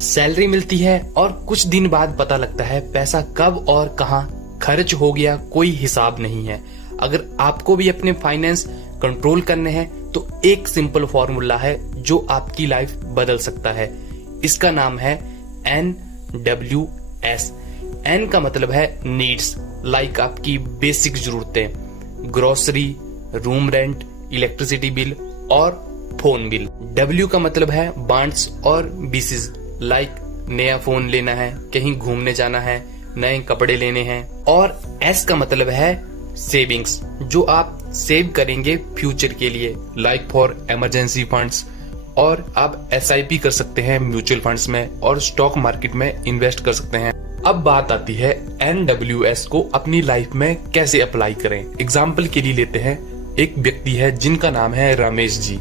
Salary मिलती है और कुछ दिन बाद पता लगता है पैसा कब और कहां खर्च हो गया कोई हिसाब नहीं है। अगर आपको भी अपने फाइनेंस कंट्रोल करने हैं तो एक सिंपल फॉर्मूला है जो आपकी लाइफ बदल सकता है। इसका नाम है NWS। N का मतलब है नीड्स, लाइक आपकी बेसिक जरूरतें, grocery, room rent, electricity bill और फोन बिल। W का मतलब है वांट्स और विशेस, लाइक नया फोन लेना है, कहीं घूमने जाना है, नए कपड़े लेने हैं। और S का मतलब है सेविंग्स, जो आप सेव करेंगे फ्यूचर के लिए, लाइक फॉर इमरजेंसी फंड्स। और आप SIP कर सकते हैं म्यूचुअल फंड्स में और स्टॉक मार्केट में इन्वेस्ट कर सकते हैं। अब बात आती है NWS को अपनी लाइफ में कैसे अप्लाई करें। एग्जाम्पल के लिए लेते हैं, एक व्यक्ति है जिनका नाम है रमेश जी।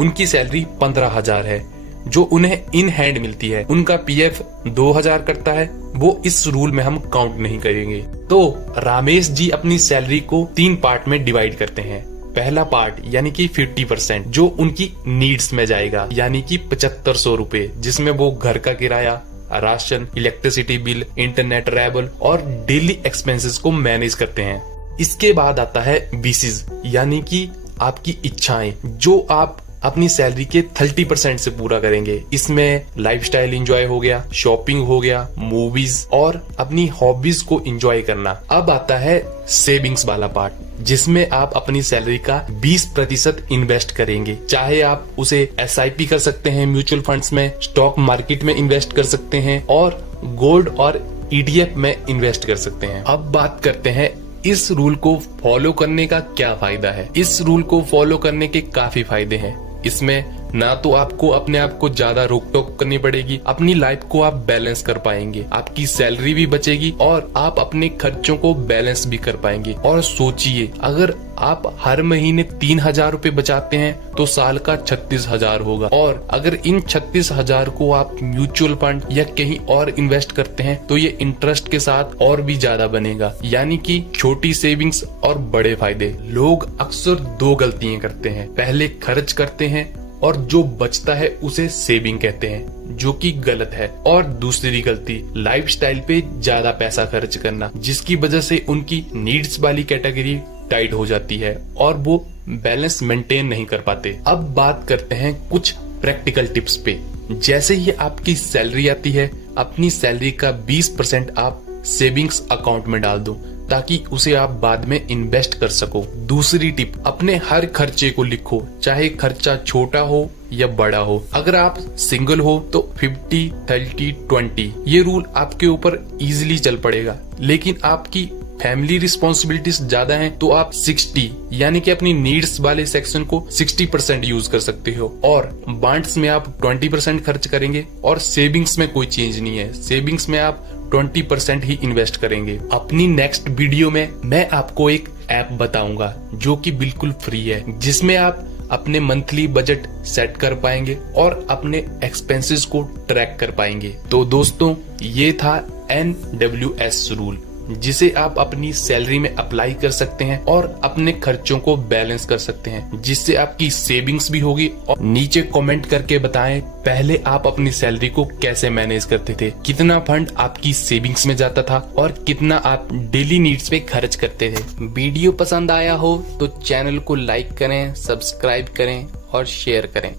उनकी सैलरी 15,000 है जो उन्हें इन हैंड मिलती है। उनका PF 2,000 करता है, वो इस रूल में हम काउंट नहीं करेंगे। तो रमेश जी अपनी सैलरी को 3 पार्ट में डिवाइड करते हैं। पहला पार्ट यानी कि 50% जो उनकी नीड्स में जाएगा, यानी कि 7500 रुपए, जिसमें वो घर का किराया, ration, electricity bill, internet, travel और डेली एक्सपेंसेस को मैनेज करते हैं। इसके बाद आता है विशेस, यानी कि आपकी इच्छाएं, जो आप अपनी सैलरी के 30% से पूरा करेंगे। इसमें लाइफस्टाइल एंजॉय हो गया, शॉपिंग हो गया, मूवीज और अपनी हॉबीज को एंजॉय करना। अब आता है सेविंग्स वाला पार्ट, जिसमें आप अपनी सैलरी का 20% इन्वेस्ट करेंगे। चाहे आप उसे SIP कर सकते हैं म्यूचुअल फंड्स में, स्टॉक मार्केट में इन्वेस्ट कर सकते हैं और गोल्ड और ETF में इन्वेस्ट कर सकते हैं। अब बात करते हैं इस रूल को फॉलो करने का क्या फायदा है। इस रूल को फॉलो करने के काफी फायदे हैं। इसमें ना तो आपको अपने आप को ज्यादा रोक टोक करनी पड़ेगी, अपनी लाइफ को आप बैलेंस कर पाएंगे, आपकी सैलरी भी बचेगी और आप अपने खर्चों को बैलेंस भी कर पाएंगे। और सोचिए, अगर आप हर महीने 3,000 रुपए बचाते हैं तो साल का 36,000 होगा। और अगर इन 36,000 को आप म्यूचुअल फंड या कहीं और इन्वेस्ट करते हैं तो ये इंटरेस्ट के साथ और भी ज्यादा बनेगा। यानी कि छोटी सेविंग्स और बड़े फायदे। लोग अक्सर 2 गलतियां करते हैं, पहले खर्च करते हैं और जो बचता है उसे सेविंग कहते हैं, जो कि गलत है। और दूसरी गलती, लाइफस्टाइल पे ज्यादा पैसा खर्च करना, जिसकी वजह से उनकी नीड्स वाली कैटेगरी टाइट हो जाती है और वो बैलेंस मेंटेन नहीं कर पाते। अब बात करते हैं कुछ प्रैक्टिकल टिप्स पे। जैसे ही आपकी सैलरी आती है, अपनी सैलरी का 20% आप सेविंग्स अकाउंट में डाल दो ताकि उसे आप बाद में इन्वेस्ट कर सको। दूसरी टिप, अपने हर खर्चे को लिखो, चाहे खर्चा छोटा हो या बड़ा हो। अगर आप सिंगल हो तो 50, 30, 20 ये रूल आपके ऊपर इजीली चल पड़ेगा। लेकिन आपकी फैमिली रिस्पॉन्सिबिलिटीज ज्यादा हैं तो आप 60 यानी कि अपनी नीड्स वाले सेक्शन को 60% यूज कर सकते हो। और बॉन्ड्स में आप 20% खर्च करेंगे और सेविंग्स में कोई चेंज नहीं है, सेविंग्स में आप 20% ही इन्वेस्ट करेंगे। अपनी नेक्स्ट वीडियो में मैं आपको एक ऐप बताऊंगा जो कि बिल्कुल फ्री है, जिसमें आप अपने मंथली बजट सेट कर पाएंगे और अपने एक्सपेंसेस को ट्रैक कर पाएंगे। तो दोस्तों, ये था NWS रूल, जिसे आप अपनी सैलरी में अप्लाई कर सकते हैं और अपने खर्चों को बैलेंस कर सकते हैं, जिससे आपकी सेविंग्स भी होगी। और नीचे कमेंट करके बताएं, पहले आप अपनी सैलरी को कैसे मैनेज करते थे, कितना फंड आपकी सेविंग्स में जाता था और कितना आप डेली नीड्स पे खर्च करते थे। वीडियो पसंद आया हो तो चैनल को लाइक करें, सब्सक्राइब करें और शेयर करें।